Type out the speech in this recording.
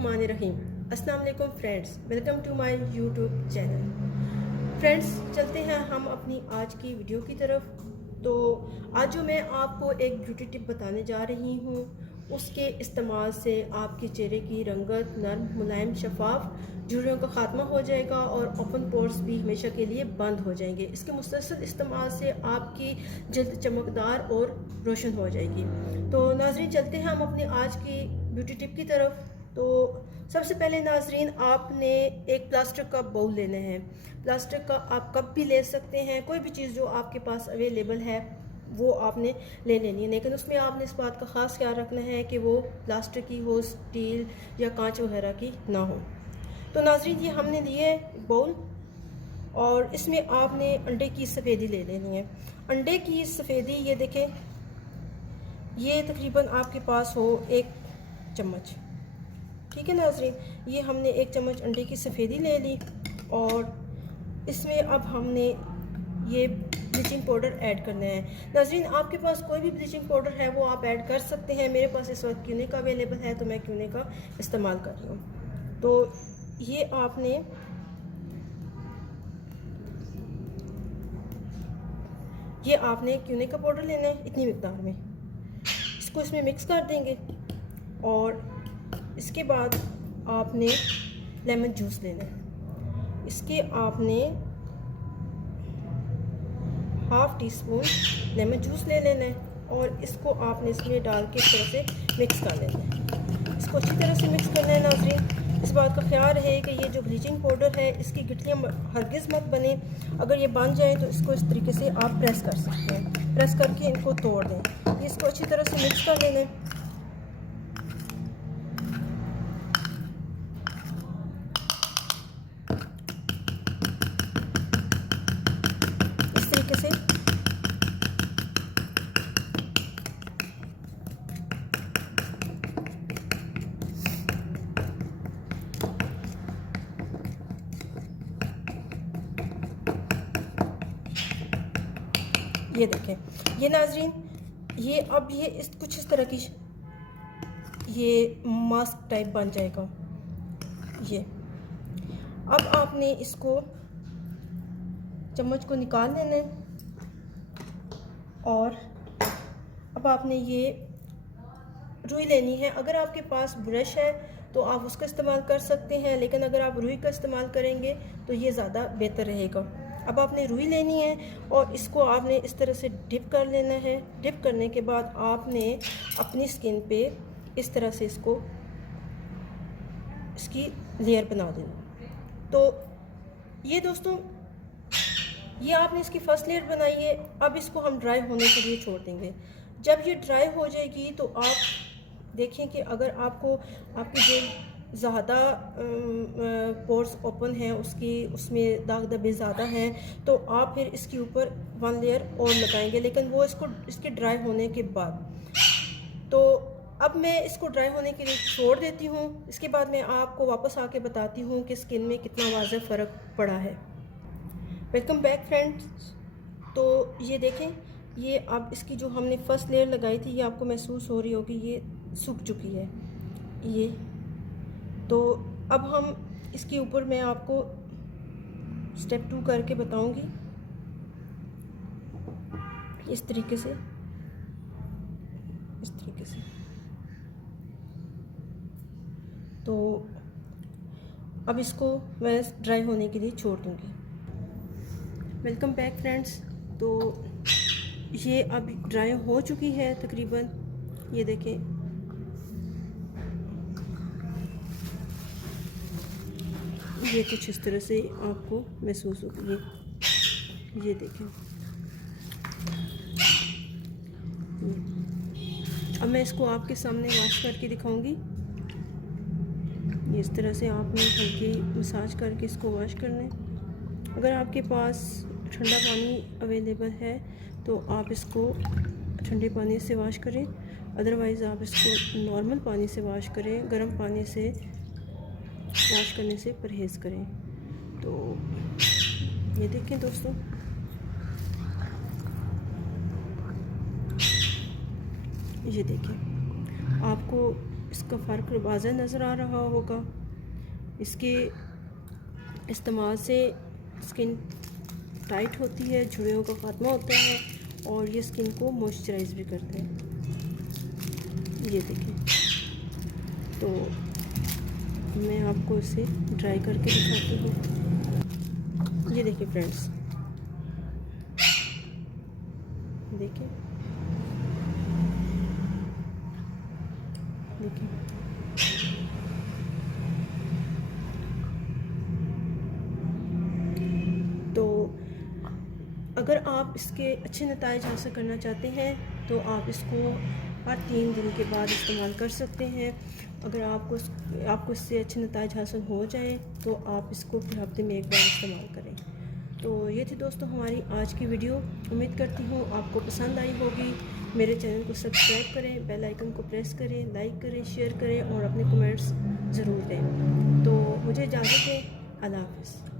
बिस्मिल्लाहिर्रहमानिर्रहीम। अस्सलाम वालेकुम friends, welcome to my YouTube channel. Friends, चलते हैं हम अपनी आज की वीडियो की तरफ। तो आज जो मैं आपको एक ब्यूटी टिप बताने जा रही हूँ, उसके इस्तेमाल से आपके चेहरे की रंगत नरम, मुलायम, शफाफ, झुर्रियों का खात्मा हो जाएगा और ओपन पोर्स भी हमेशा के लिए बंद हो जाएंगे। इसके मुसलसल इस्तेमाल से आपकी जल्द चमकदार और रोशन हो जाएगी। तो नाजरीन, चलते हैं हम अपनी आज की ब्यूटी टिप की तरफ। तो सबसे पहले नाजरीन, आपने एक प्लास्टिक का बाउल लेना है। प्लास्टिक का आप कप भी ले सकते हैं, कोई भी चीज़ जो आपके पास अवेलेबल है वो आपने ले लेनी है, लेकिन उसमें आपने इस बात का ख़ास ख्याल रखना है कि वो प्लास्टिक की हो, स्टील या कांच वगैरह की ना हो। तो नाजरीन, ये हमने लिए बाउल और इसमें आपने अंडे की सफ़ेदी ले लेनी है। अंडे की सफ़ेदी ये देखें, ये तकरीबन आपके पास हो 1 चम्मच। ठीक है नाजरीन, ये हमने 1 चम्मच अंडे की सफ़ेदी ले ली और इसमें अब हमने ये ब्लीचिंग पाउडर ऐड करना है। नाजरीन, आपके पास कोई भी ब्लीचिंग पाउडर है वो आप ऐड कर सकते हैं। मेरे पास इस वक्त क्यूने का अवेलेबल है तो मैं क्यूने का इस्तेमाल कर रही हूँ। तो ये आपने क्यूने का पाउडर लेना है इतनी मिकदार में। इसको इसमें मिक्स कर देंगे और इसके बाद आपने लेमन जूस लेना है। इसके आपने ½ टीस्पून लेमन जूस ले लेना है और इसको आपने इसमें डाल के इस तरह से मिक्स कर लेना है। इसको अच्छी तरह से मिक्स करना है नाजरीन। इस बात का ख्याल रहे कि ये जो ब्लीचिंग पाउडर है इसकी गिटलियाँ हरगिज़ मत बने। अगर ये बन जाए तो इसको इस तरीके से आप प्रेस कर सकते हैं, प्रेस करके इनको तोड़ दें। इसको अच्छी तरह से मिक्स कर लेना है। इस तरीके से ये देखें, ये नाजरीन, ये अब ये कुछ इस तरह की ये मास्क टाइप बन जाएगा। ये अब आपने इसको चम्मच को निकाल लेना है और अब आपने ये रुई लेनी है। अगर आपके पास ब्रश है तो आप उसका इस्तेमाल कर सकते हैं, लेकिन अगर आप रुई का इस्तेमाल करेंगे तो ये ज़्यादा बेहतर रहेगा। अब आपने रुई लेनी है और इसको आपने इस तरह से डिप कर लेना है। डिप करने के बाद आपने अपनी स्किन पे इस तरह से इसकी लेयर बना देना। तो ये दोस्तों, ये आपने इसकी फर्स्ट लेयर बनाई है। अब इसको हम ड्राई होने के लिए छोड़ देंगे। जब ये ड्राई हो जाएगी तो आप देखें कि अगर आपकी जो ज़्यादा पोर्स ओपन है उसमें दाग धब्बे ज़्यादा हैं तो आप फिर इसके ऊपर 1 लेयर और लगाएंगे, लेकिन वो इसके ड्राई होने के बाद। तो अब मैं इसको ड्राई होने के लिए छोड़ देती हूँ। इसके बाद मैं आपको वापस आके बताती हूँ कि स्किन में कितना वाज़ेह फ़र्क पड़ा है। Welcome back friends. तो ये देखें, ये अब इसकी जो हमने फर्स्ट लेयर लगाई थी ये आपको महसूस हो रही होगी, ये सूख चुकी है ये। तो अब हम इसके ऊपर मैं आपको स्टेप 2 करके बताऊंगी। इस तरीके से तो अब इसको मैं ड्राई होने के लिए छोड़ दूंगी। Welcome back friends. तो ये अब ड्राई हो चुकी है तकरीबन, ये देखें। ये कुछ इस तरह से आपको महसूस होगी। ये देखें, अब मैं इसको आपके सामने वॉश करके दिखाऊंगी। इस तरह से आपने हल्की मसाज करके इसको वॉश करना है। अगर आपके पास ठंडा पानी अवेलेबल है तो आप इसको ठंडे पानी से वॉश करें, अदरवाइज़ आप इसको नॉर्मल पानी से वॉश करें। गर्म पानी से वॉश करने से परहेज़ करें। तो ये देखें दोस्तों, ये देखिए, आपको इसका फ़र्क वाज़ह नज़र आ रहा होगा। इसके इस्तेमाल से स्किन टाइट होती है, झुर्रियों का ख़ात्मा होता है और ये स्किन को मॉइस्चराइज़ भी करते हैं। ये देखें, तो मैं आपको इसे ड्राई करके दिखाती हूँ। ये देखिए फ्रेंड्स, देखिए देखिए तो अगर आप इसके अच्छे नताइज हासिल करना चाहते हैं तो आप इसको हर 3 दिन के बाद इस्तेमाल कर सकते हैं। अगर आपको इससे अच्छे नताइज हासिल हो जाए तो आप इसको फिर हफ्ते में 1 बार इस्तेमाल करें। तो ये थी दोस्तों हमारी आज की वीडियो। उम्मीद करती हूँ आपको पसंद आई होगी। मेरे चैनल को सब्सक्राइब करें, बेल आइकन को प्रेस करें, लाइक करें, शेयर करें और अपने कमेंट्स ज़रूर दें। तो मुझे इजाज़त दें। अल्लाह हाफ़िज़।